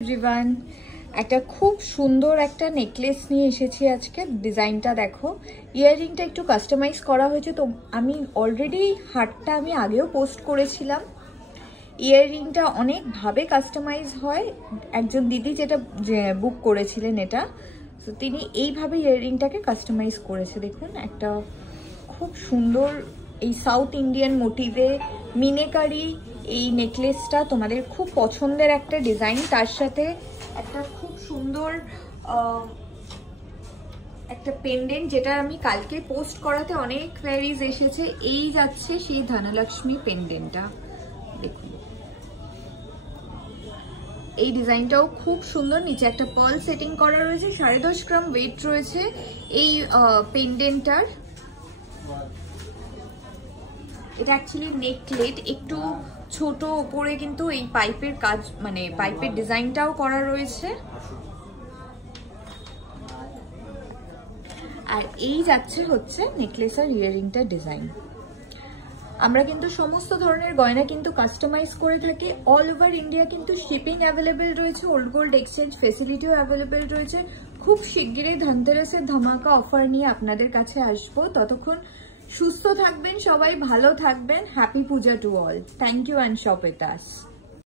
Everyone, একটা খুব সুন্দর একটা নেকলেস নিয়ে এসেছি আজকে। ডিজাইনটা দেখো, ইয়াররিংটা একটু কাস্টমাইজ করা হয়েছে। তো আমি অলরেডি হারটা আমি আগেও পোস্ট করেছিলাম। ইয়াররিংটা অনেকভাবে কাস্টমাইজ হয়। একজন দিদি যেটা বুক করেছিলেন এটা, তো তিনি এইভাবে ইয়াররিংটাকে কাস্টমাইজ করেছে। দেখুন, একটা খুব সুন্দর এই সাউথ ইন্ডিয়ান মোটিভে মিনেকারি এই নেকলেসটা তোমাদের খুব পছন্দের একটা ডিজাইন। তার সাথে একটা খুব সুন্দর একটা পেন্ডেন্ট, যেটা আমি কালকে পোস্ট করাতে অনেক কোয়ারিজ এসেছে। এই যাচ্ছে সেই ধনলক্ষ্মী পেন্ডেন্টটা। দেখুন, এই ডিজাইনটাও খুব সুন্দর। নিচে একটা পার্ল সেটিং করা রয়েছে, 10.5 গ্রাম ওয়েট রয়েছে এই পেন্ডেন্টটার। এটা অ্যাকচুয়ালি নেকলেট, একটু ছোট ওপরে কিন্তু এই পাইপের কাজ, মানে পাইপের ডিজাইনটাও করা রয়েছে। আর এই যাচ্ছে হচ্ছে নেকলেস আর ইয়াররিংটার ডিজাইন। আমরা কিন্তু সমস্ত ধরনের গয়না কিন্তু কাস্টমাইজ করে থাকি। অল ওভার ইন্ডিয়া কিন্তু শিপিং অ্যাভেলেবেল রয়েছে, ওল্ড গোল্ড এক্সচেঞ্জ ফেসিলিটিও অ্যাভেলেবেল রয়েছে। খুব শিগগিরই ধনতেরাসের ধামাকা অফার নিয়ে আপনাদের কাছে আসবো। ততক্ষণ সুস্থ থাকবেন সবাই, ভালো থাকবেন। Happy Puja to all. Thank you and shop with us.